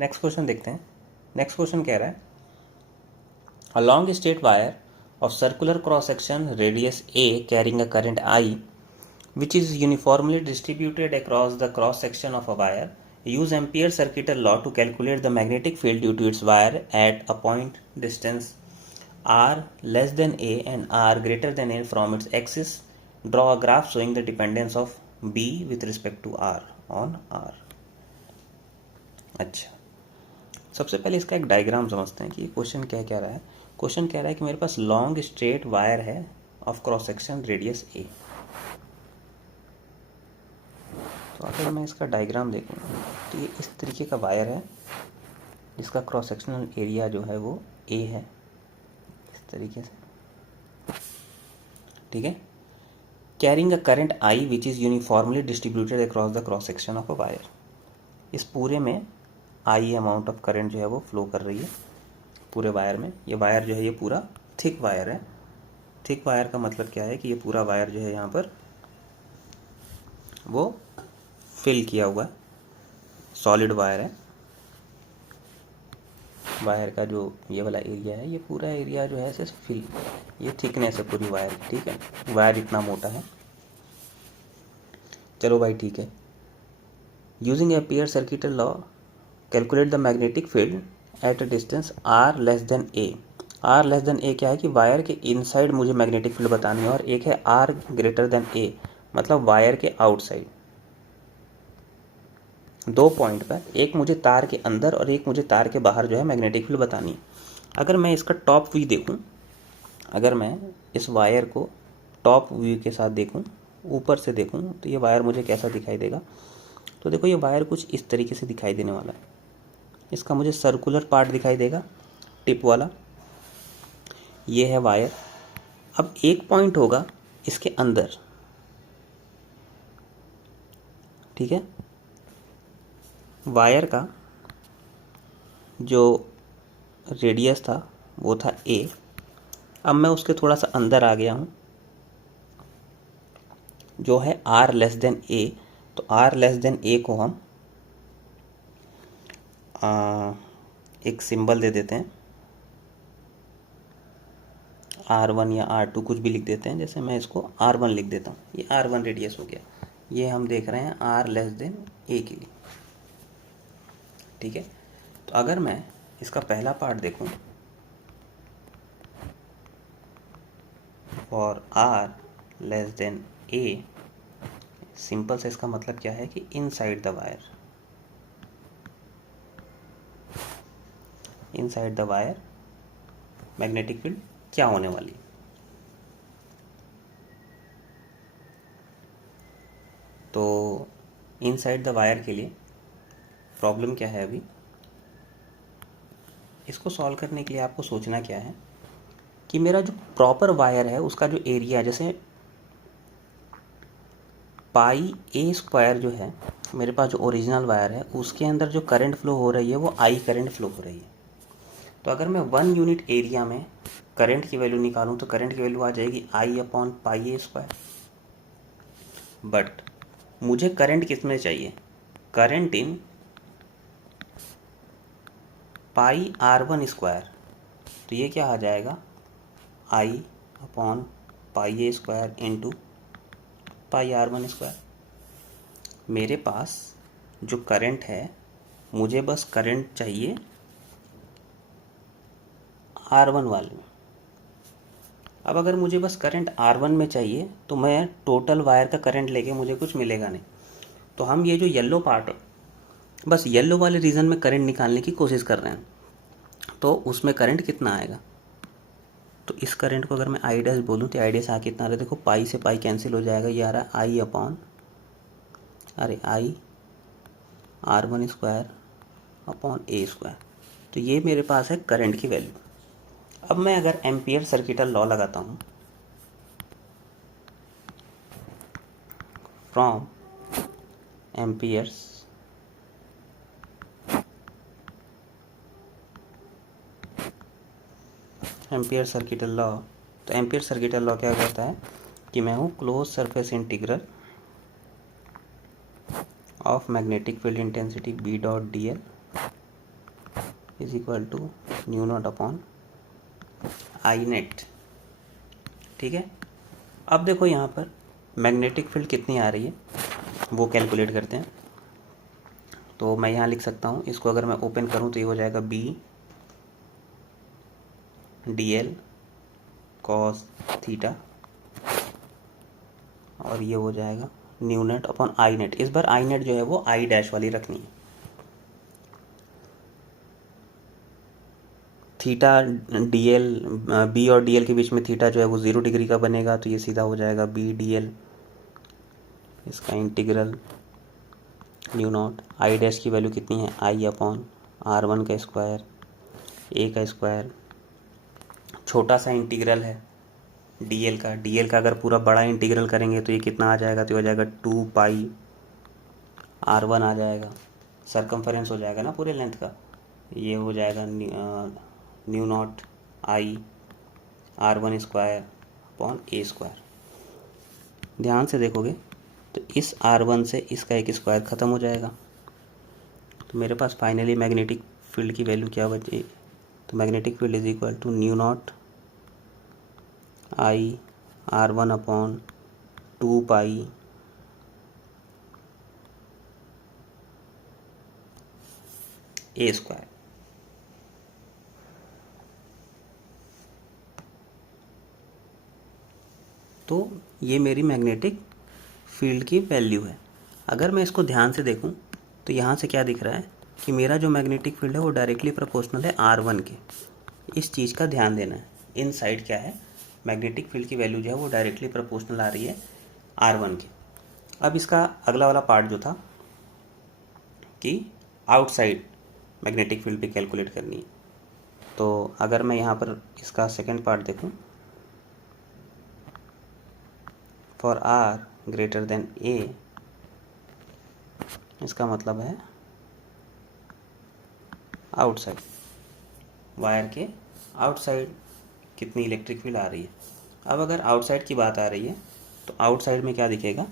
Next question देखते हैं। Next question कह रहा है a long straight wire of circular cross section radius a carrying a current I which is uniformly distributed across the cross section of a wire. Use Ampere circuital law to calculate the magnetic field due to its wire at a point distance r less than a and r greater than a from its axis. Draw a graph showing the dependence of b with respect to r on r. अच्छा, सबसे पहले इसका एक diagram समझते हैं कि question क्या कह रहा है। क्वेश्चन कह रहा है कि मेरे पास लॉन्ग स्ट्रेट वायर है ऑफ क्रॉस सेक्शन रेडियस ए। तो अगर मैं इसका डायग्राम देखूँ तो ये इस तरीके का वायर है जिसका क्रॉस सेक्शनल एरिया जो है वो ए है, इस तरीके से, ठीक है। Carrying a current I which is uniformly distributed across the cross section of a wire. इस पूरे में आई अमाउंट ऑफ करंट जो है वो फ्लो कर रही है पूरे वायर में। ये वायर जो है ये पूरा थिक वायर है। थिक वायर का मतलब क्या है कि ये पूरा वायर जो है यहाँ पर वो फिल किया हुआ है, सॉलिड वायर है। वायर का जो ये वाला एरिया है, ये पूरा एरिया जो है ऐसे फिल, ये थिकनेस है पूरी वायर की, ठीक है। वायर इतना मोटा है। चलो भाई ठीक है। Using Ampere circuital law calculate the magnetic field at a distance R less than A. R less than A क्या है कि वायर के इनसाइड मुझे मैग्नेटिक फील्ड बतानी है, और एक है आर ग्रेटर देन ए मतलब वायर के आउटसाइड। दो पॉइंट पर, एक मुझे तार के अंदर और एक मुझे तार के बाहर जो है मैग्नेटिक फील्ड बतानी है। अगर मैं इसका टॉप व्यू देखूं, अगर मैं इस वायर को टॉप व्यू के साथ देखूं, ऊपर से देखूं, तो ये वायर मुझे कैसा दिखाई देगा। तो देखो ये वायर कुछ इस तरीके से दिखाई देने वाला है। इसका मुझे सर्कुलर पार्ट दिखाई देगा, टिप वाला। ये है वायर। अब एक पॉइंट होगा इसके अंदर, ठीक है। वायर का जो रेडियस था वो था ए। अब मैं उसके थोड़ा सा अंदर आ गया हूँ जो है आर लेस देन ए। तो आर लेस देन ए को हम एक सिंबल दे देते हैं, R1 या R2 कुछ भी लिख देते हैं। जैसे मैं इसको R1 लिख देता हूँ, ये R1 रेडियस हो गया। ये हम देख रहे हैं R लेस देन ए के लिए, ठीक है। तो अगर मैं इसका पहला पार्ट देखूँ, for R less than A, simple से इसका मतलब क्या है कि inside the wire, inside the wire magnetic field क्या होने वाली है। तो इनसाइड द वायर के लिए प्रॉब्लम क्या है, अभी इसको सॉल्व करने के लिए आपको सोचना क्या है कि मेरा जो प्रॉपर वायर है उसका जो एरिया, जैसे पाई ए स्क्वायर जो है मेरे पास, जो ओरिजिनल वायर है उसके अंदर जो करंट फ्लो हो रही है वो आई करंट फ्लो हो रही है। तो अगर मैं 1 यूनिट एरिया में करंट की वैल्यू निकालूं तो करंट की वैल्यू आ जाएगी I upon pi A square. But मुझे करंट किस में चाहिए, current in pi R1 square. तो ये क्या आ जाएगा, I upon pi A square into pi R1 square. मेरे पास जो करंट है, मुझे बस करंट चाहिए R1 वाले में। अब अगर मुझे बस करंट R1 में चाहिए तो मैं टोटल वायर का करंट लेके मुझे कुछ मिलेगा नहीं। तो हम ये जो येलो पार्ट, बस येलो वाले रीजन में करंट निकालने की कोशिश कर रहे हैं। तो उसमें करंट कितना आएगा, तो इस करंट को अगर मैं आई डैश बोलूँ तो आई डैश आ कितना रहा है, देखो पाई से पाई कैंसिल हो जाएगा, ये आ रहा है I upon I R1 square upon A square. तो ये मेरे पास है करंट की वैल्यू। अब मैं अगर एम्पियर सर्किटल लॉ लगाता हूँ, from amperes ampere circuital law, तो एम्पियर सर्किटल लॉ क्या कहता है कि मैं हूँ close surface integral of magnetic field intensity B dot D L is equal to mu naught upon I net. ठीक है, अब देखो यहाँ पर मैग्नेटिक फील्ड कितनी आ रही है वो कैलकुलेट करते हैं। तो मैं यहाँ लिख सकता हूँ, इसको अगर मैं ओपन करूँ तो ये हो जाएगा B D L cos theta, और ये हो जाएगा mu naught upon I net. इस बार आई नेट जो है वो आई डैश वाली रखनी है। थीटा डी एल, बी और डी एल के बीच में थीटा जो है वो 0 डिग्री का बनेगा, तो ये सीधा हो जाएगा बी डी एल, इसका integral new naught I dash की वैल्यू कितनी है आई अपॉन R1 का स्क्वायर ए का स्क्वायर, छोटा सा इंटीग्रल है डीएल का अगर पूरा बड़ा इंटीग्रल करेंगे तो ये कितना आ जाएगा, तो हो जाएगा 2 पाई R1 आ जाएगा, सरकमफरेंस हो जाएगा ना पूरे लेंथ का। ये हो जाएगा new naught I R1 square upon A square. ध्यान से देखोगे तो इस R1 से इसका एक स्क्वायर ख़त्म हो जाएगा, तो मेरे पास फाइनली मैग्नेटिक फील्ड की वैल्यू क्या बची, तो magnetic field is equal to mu naught I R1 upon 2 pi A square. तो ये मेरी मैग्नेटिक फील्ड की वैल्यू है। अगर मैं इसको ध्यान से देखूं तो यहाँ से क्या दिख रहा है कि मेरा जो मैग्नेटिक फील्ड है वो डायरेक्टली प्रोपोर्शनल है R1 के। इस चीज़ का ध्यान देना है, इन साइड क्या है, मैग्नेटिक फील्ड की वैल्यू जो है वो डायरेक्टली प्रोपोर्शनल आ रही है R1 के। अब इसका अगला वाला पार्ट जो था कि आउटसाइड मैग्नेटिक फील्ड भी कैलकुलेट करनी है। तो अगर मैं यहाँ पर इसका सेकेंड पार्ट देखूँ, फॉर आर ग्रेटर देन ए, इसका मतलब है आउटसाइड, वायर के आउटसाइड कितनी इलेक्ट्रिक फील्ड आ रही है। अब अगर आउटसाइड की बात आ रही है तो आउटसाइड में क्या दिखेगा,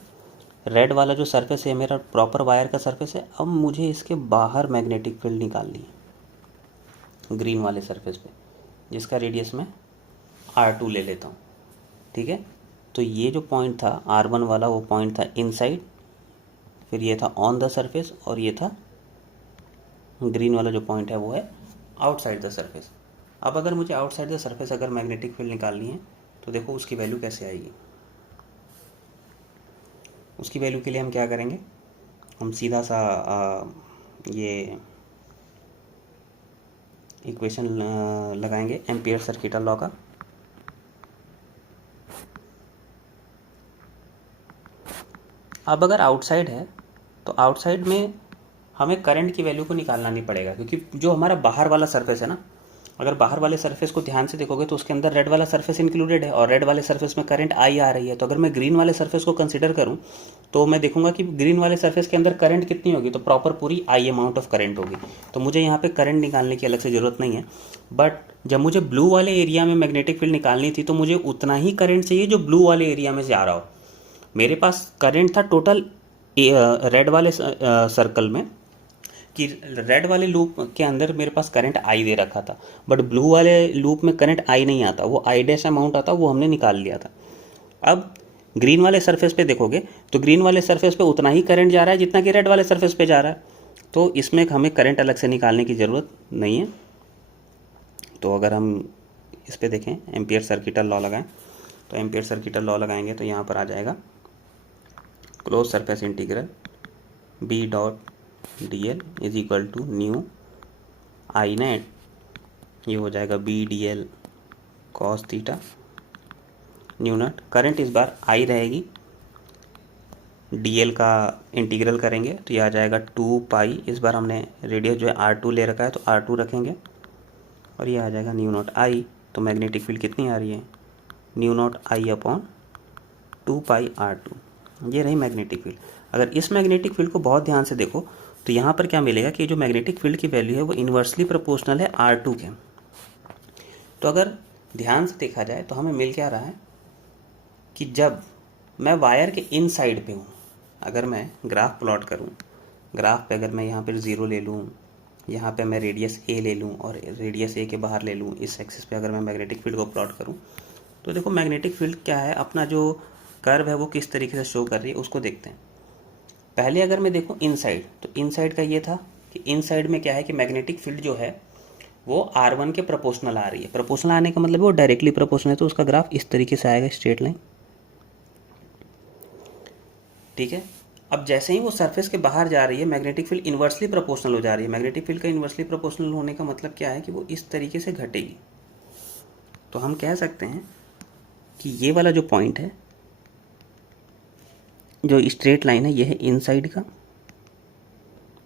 रेड वाला जो सरफेस है मेरा प्रॉपर वायर का सरफेस है। अब मुझे इसके बाहर मैग्नेटिक फील्ड निकालनी है ग्रीन वाले सरफेस पे, जिसका रेडियस मैं R2 ले लेता हूँ। ठीक है, तो ये जो पॉइंट था R1 वाला वो पॉइंट था इनसाइड, फिर ये था ऑन द सरफेस, और ये था ग्रीन वाला जो पॉइंट है वो है आउटसाइड द सरफेस। अब अगर मुझे आउटसाइड द सरफेस अगर मैग्नेटिक फील्ड निकालनी है तो देखो उसकी वैल्यू कैसे आएगी। उसकी वैल्यू के लिए हम क्या करेंगे, हम सीधा सा ये इक्वेशन लगाएंगे एम्पियर सर्किटल लॉ का। अब अगर आउटसाइड है तो आउटसाइड में हमें करंट की वैल्यू को निकालना नहीं पड़ेगा, क्योंकि जो हमारा बाहर वाला सरफेस है ना, अगर बाहर वाले सरफेस को ध्यान से देखोगे तो उसके अंदर रेड वाला सरफेस इंक्लूडेड है, और रेड वाले सरफेस में करंट आई आ रही है। तो अगर मैं ग्रीन वाले सरफेस को कंसिडर करूं तो मैं देखूंगा कि ग्रीन वाले सरफेस के अंदर करंट कितनी होगी, तो प्रॉपर पूरी आई अमाउंट ऑफ करंट होगी। तो मुझे यहाँ पे करंट निकालने की अलग से ज़रूरत नहीं है। बट जब मुझे ब्लू वाले एरिया में मैग्नेटिक फील्ड निकालनी थी तो मुझे उतना ही करंट चाहिए जो ब्लू वाले एरिया में से आ रहा हो। मेरे पास करंट था टोटल रेड वाले सर्कल में, कि रेड वाले लूप के अंदर मेरे पास करंट आई दे रखा था, बट ब्लू वाले लूप में करंट आई नहीं आता, वो आई डैश अमाउंट आता, वो हमने निकाल लिया था। अब ग्रीन वाले सरफेस पे देखोगे तो ग्रीन वाले सरफेस पे उतना ही करंट जा रहा है जितना कि रेड वाले सरफेस पे जा रहा है, तो इसमें हमें करंट अलग से निकालने की ज़रूरत नहीं है। तो अगर हम इस पर देखें एम्पियर सर्किटल लॉ लगाएं, तो एम्पियर सर्किटल लॉ लगाएंगे तो यहाँ पर आ जाएगा close surface integral B dot D L is equal to mu I naught, ये हो जाएगा B D L cos theta mu naught. Current इस बार आई रहेगी, डी एल का इंटीग्रल करेंगे तो ये आ जाएगा 2 पाई, इस बार हमने रेडियस जो है R2 ले रखा है तो R2 रखेंगे, और ये आ जाएगा न्यू नॉट आई। तो मैग्नेटिक फील्ड कितनी आ रही है, न्यू नॉट आई अपॉन 2 पाई R2। ये रही मैग्नेटिक फील्ड। अगर इस मैग्नेटिक फील्ड को बहुत ध्यान से देखो तो यहाँ पर क्या मिलेगा कि जो मैग्नेटिक फील्ड की वैल्यू है वो इन्वर्सली प्रोपोर्शनल है R2 के। तो अगर ध्यान से देखा जाए तो हमें मिल क्या रहा है कि जब मैं वायर के इन साइड पे हूँ, अगर मैं ग्राफ प्लॉट करूँ, ग्राफ पे अगर मैं यहाँ पर 0 ले लूँ, यहाँ पे मैं रेडियस ए ले लूँ और रेडियस ए के बाहर ले लूँ, इस एक्सिस पे अगर मैं मैग्नेटिक फील्ड को प्लॉट करूँ तो देखो मैग्नेटिक फील्ड क्या है, अपना जो कर्व है वो किस तरीके से शो कर रही है उसको देखते हैं। पहले अगर मैं देखूँ इनसाइड, तो इनसाइड का ये था कि इनसाइड में क्या है कि मैग्नेटिक फील्ड जो है वो R1 के प्रोपोर्शनल आ रही है। प्रोपोर्शनल आने का मतलब वो डायरेक्टली प्रोपोर्शनल है, तो उसका ग्राफ इस तरीके से आएगा, स्ट्रेट लाइन। ठीक है, अब जैसे ही वो सरफेस के बाहर जा रही है मैग्नेटिक फील्ड इन्वर्सली प्रोपोर्शनल हो जा रही है। मैग्नेटिक फील्ड का इन्वर्सली प्रोपोर्शनल होने का मतलब क्या है कि वो इस तरीके से घटेगी। तो हम कह सकते हैं कि ये वाला जो पॉइंट है, जो स्ट्रेट लाइन है, ये है इनसाइड का,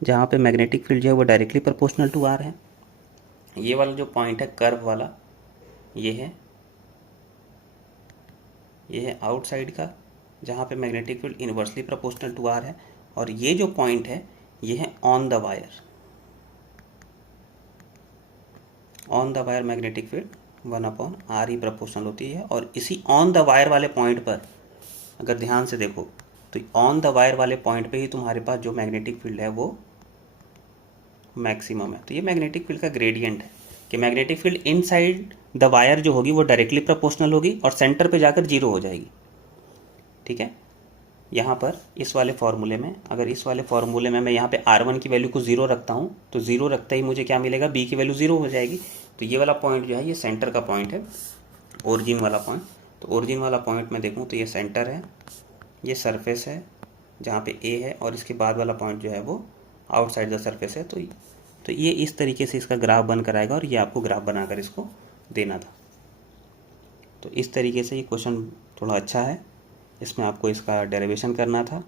जहाँ पे मैग्नेटिक फील्ड जो है वो डायरेक्टली प्रोपोर्शनल टू आर है। ये वाला जो पॉइंट है कर्व वाला, ये है आउटसाइड का, जहाँ पे magnetic field inversely proportional to r है। और ये जो पॉइंट है ये है on the wire. On the wire magnetic field 1/r ही प्रोपोर्शनल होती है। और इसी ऑन द वायर वाले पॉइंट पर अगर ध्यान से देखो तो ऑन द वायर वाले पॉइंट पे ही तुम्हारे पास जो मैग्नेटिक फील्ड है वो मैक्सिमम है। तो ये मैग्नेटिक फील्ड का ग्रेडियंट है कि magnetic field inside the wire जो होगी वो डायरेक्टली प्रोपोर्शनल होगी और सेंटर पे जाकर जीरो हो जाएगी। ठीक है, यहाँ पर इस वाले फॉर्मूले में, अगर इस वाले फॉर्मूले में मैं यहाँ पे R1 की वैल्यू को 0 रखता हूँ तो 0 रखते ही मुझे क्या मिलेगा, B की वैल्यू 0 हो जाएगी। तो ये वाला पॉइंट जो है ये सेंटर का पॉइंट है, ओरिजिन वाला पॉइंट। तो ओरिजिन वाला पॉइंट मैं देखूँ तो ये सेंटर है, ये सरफेस है जहाँ पे A है, और इसके बाद वाला पॉइंट जो है वो आउटसाइड द सरफेस है। तो ये इस तरीके से इसका ग्राफ बनकर आएगा और ये आपको ग्राफ बनाकर इसको देना था। तो इस तरीके से ये क्वेश्चन थोड़ा अच्छा है, इसमें आपको इसका डेरिवेशन करना था।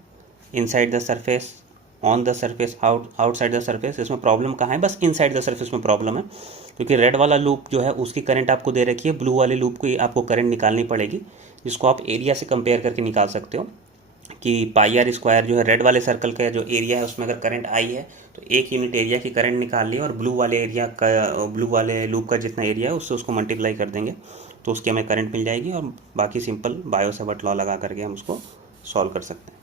Inside the surface, on the surface, outside the surface, इसमें प्रॉब्लम कहाँ है, बस इनसाइड द सरफेस में प्रॉब्लम है, क्योंकि रेड वाला लूप जो है उसकी करंट आपको दे रखी है, ब्लू वाले लूप की आपको करंट निकालनी पड़ेगी, जिसको आप एरिया से कंपेयर करके निकाल सकते हो कि पाई आर स्क्वायर जो है रेड वाले सर्कल का जो एरिया है उसमें अगर करंट आई है तो 1 यूनिट एरिया की करंट निकाल ली, और ब्लू वाले एरिया का, ब्लू वाले लूप का जितना एरिया है उससे उसको मल्टीप्लाई कर देंगे तो उसकी हमें करंट मिल जाएगी, और बाकी सिंपल बायो सेवर्ट लॉ लगा करके हम उसको सॉल्व कर सकते हैं।